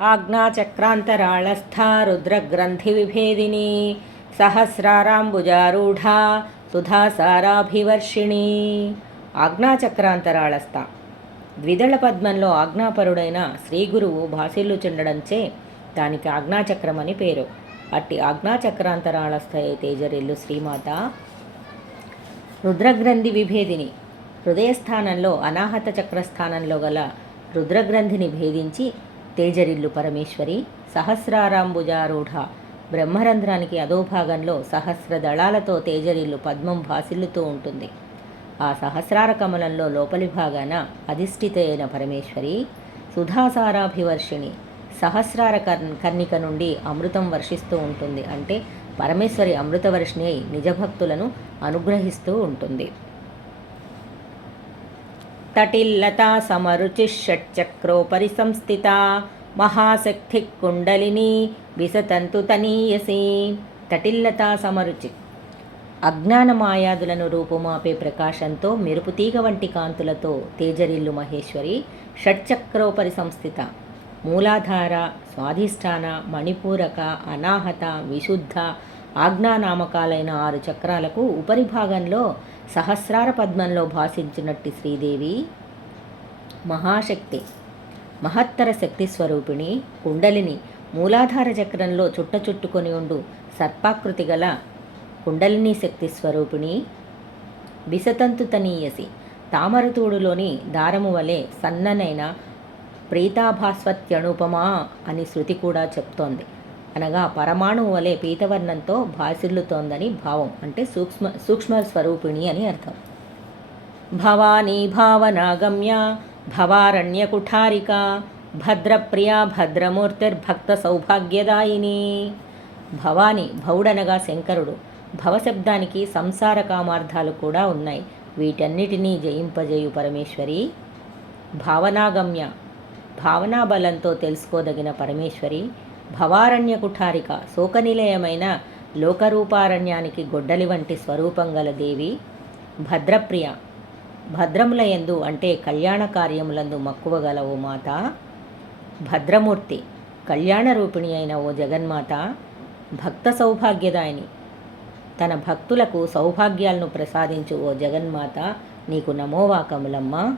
ఆజ్ఞాచక్రాంతరాళస్థా రుద్రగ్రంథివిభేదిని సహస్రారాంబుజారూఢా సుధాసారాభివర్షిణి ఆజ్ఞాచక్రాంతరాళస్థ ద్విదళ పద్మంలో ఆజ్ఞాపరుడైన శ్రీగురువు భాసిల్లు చెందడంచే దానికి ఆజ్ఞాచక్రం అని పేరు. అట్టి ఆజ్ఞాచక్రాంతరాళస్థ తేజరిల్లు శ్రీమాత రుద్రగ్రంథి విభేదిని హృదయస్థానంలో అనాహత చక్రస్థానంలో గల రుద్రగ్రంథిని భేదించి తేజరిల్లు పరమేశ్వరి సహస్రారాంబుజారూఢ బ్రహ్మరంధ్రానికి అధోభాగంలో సహస్ర దళాలతో తేజరిల్లు పద్మం భాసిల్లుతూ ఉంటుంది. ఆ సహస్రార కమలంలో లోపలి భాగాన అధిష్ఠిత అయిన పరమేశ్వరి సుధాసారాభివర్షిణి సహస్రార కర్- కర్ణిక నుండి అమృతం వర్షిస్తూ ఉంటుంది. అంటే పరమేశ్వరి అమృతవర్షిణి అయి నిజభక్తులను అనుగ్రహిస్తూ ఉంటుంది. తటిల్లతా సమరుచి షట్చక్రోపరి సంస్థిత మహాశక్తి కుండలిని విసతంతు తనీయసి తటిల్లతా సమరుచి. అజ్ఞాన మాయాదులను రూపుమాపే ప్రకాశంతో మెరుపుతీగ వంటి కాంతులతో తేజరిల్లు మహేశ్వరి షట్చక్రోపరి సంస్థిత మూలాధార స్వాధిష్టాన మణిపూరక అనాహత విశుద్ధ ఆజ్ఞానామకాలైన ఆరు చక్రాలకు ఉపరిభాగంలో సహస్రార పద్మంలో భాషించినట్టి శ్రీదేవి మహాశక్తి మహత్తర శక్తి స్వరూపిణి కుండలిని మూలాధార చక్రంలో చుట్ట చుట్టుకొని ఉండు సర్పాకృతి గల కుండలిని శక్తి స్వరూపిణి విసతంతు తనీయసి తామరతూడులోని దారము వలె సన్ననైన ప్రీతాభాస్వత్యనుపమా అని శృతి కూడా చెప్తోంది. అనగా పరమాణువు వలె పీతవర్ణంతో భాసిల్లుతోందని భావం అంటే సూక్ష్మ సూక్ష్మ స్వరూపిణి అని అర్థం. భవానీ భావనాగమ్య భవారణ్యకుఠారిక భద్రప్రియా భద్రమూర్తిర్భక్త సౌభాగ్యదాయిని భవాని భౌడనగా శంకరుడు. భవశబ్దానికి సంసార కామార్థాలు కూడా ఉన్నాయి. వీటన్నిటినీ జయింపజేయు పరమేశ్వరి. భావనాగమ్య. భావనాబలంతో తెలుసుకోదగిన పరమేశ్వరి. భవారణ్య కుఠారిక శోకనిలయమైన లోకరూపారణ్యానికి గొడ్డలి వంటి స్వరూపం గల దేవి భద్రప్రియ. భద్రములయందు అంటే కళ్యాణ కార్యములందు మక్కువ గల ఓ మాత భద్రమూర్తి. కళ్యాణ రూపిణి అయిన ఓ జగన్మాత భక్త సౌభాగ్యదాయిని. తన భక్తులకు సౌభాగ్యాలను ప్రసాదించు ఓ జగన్మాత నీకు నమోవాకములమ్మ.